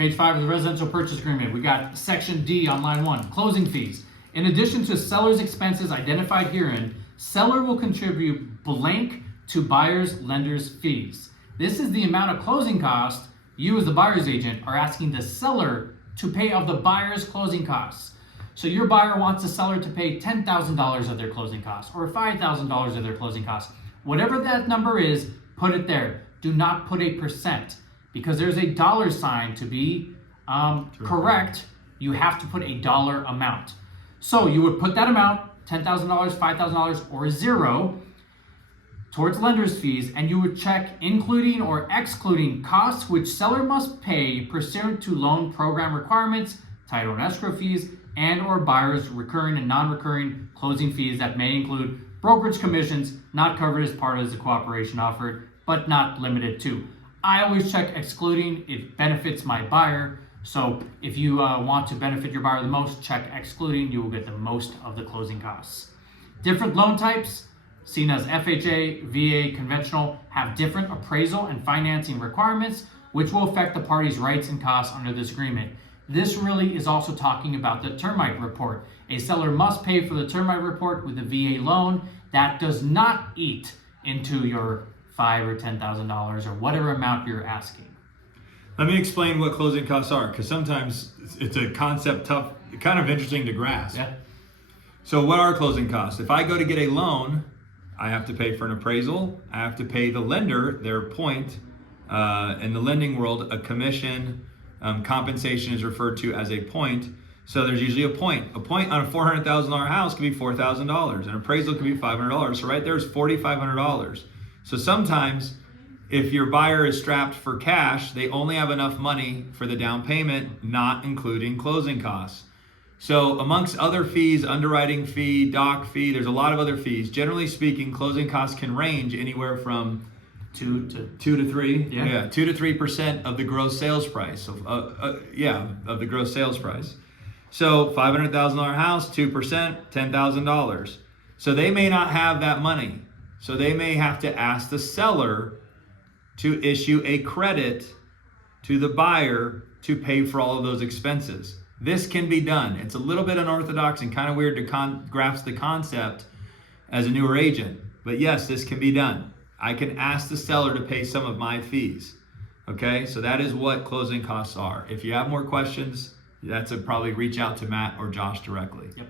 Page 5 of the residential purchase agreement, we got section D on line 1, closing fees. In addition to seller's expenses identified herein, seller will contribute blank to buyer's lender's fees. This is the amount of closing cost you as the buyer's agent are asking the seller to pay of the buyer's closing costs. So your buyer wants the seller to pay $10,000 of their closing costs or $5,000 of their closing costs. Whatever that number is, put it there. Do not put a percent, because there's a dollar sign to be correct. You have to put a dollar amount. So you would put that amount, $10,000, $5,000, or zero, towards lender's fees, and you would check including or excluding costs which seller must pay pursuant to loan program requirements, title and escrow fees, and or buyer's recurring and non-recurring closing fees that may include brokerage commissions not covered as part of the cooperation offered, but not limited to. I always check excluding. It benefits my buyer. So if you want to benefit your buyer the most, check excluding. You will get the most of the closing costs. Different loan types, seen as FHA, VA, conventional, have different appraisal and financing requirements, which will affect the parties' rights and costs under this agreement. This really is also talking about the termite report. A seller must pay for the termite report with a VA loan. That does not eat into your $5,000 or $10,000 or whatever amount you're asking. Let me explain what closing costs are, because sometimes it's a concept tough, kind of interesting to grasp. Yeah. So what are closing costs? If I go to get a loan, I have to pay for an appraisal. I have to pay the lender their point. In the lending world, a commission, compensation is referred to as a point. So there's usually a point. A point on a $400,000 house could be $4,000. An appraisal could be $500. So right there is $4,500. So sometimes if your buyer is strapped for cash, they only have enough money for the down payment, not including closing costs. So amongst other fees, underwriting fee, doc fee, there's a lot of other fees. Generally speaking, closing costs can range anywhere from 2 to 3. Yeah, 2 to 3% of the gross sales price. Of the gross sales price. So $500,000 house, 2%, $10,000. So they may not have that money. So they may have to ask the seller to issue a credit to the buyer to pay for all of those expenses. This can be done. It's a little bit unorthodox and kind of weird to grasp the concept as a newer agent. But yes, this can be done. I can ask the seller to pay some of my fees. Okay, so that is what closing costs are. If you have more questions, that's probably reach out to Matt or Josh directly. Yep.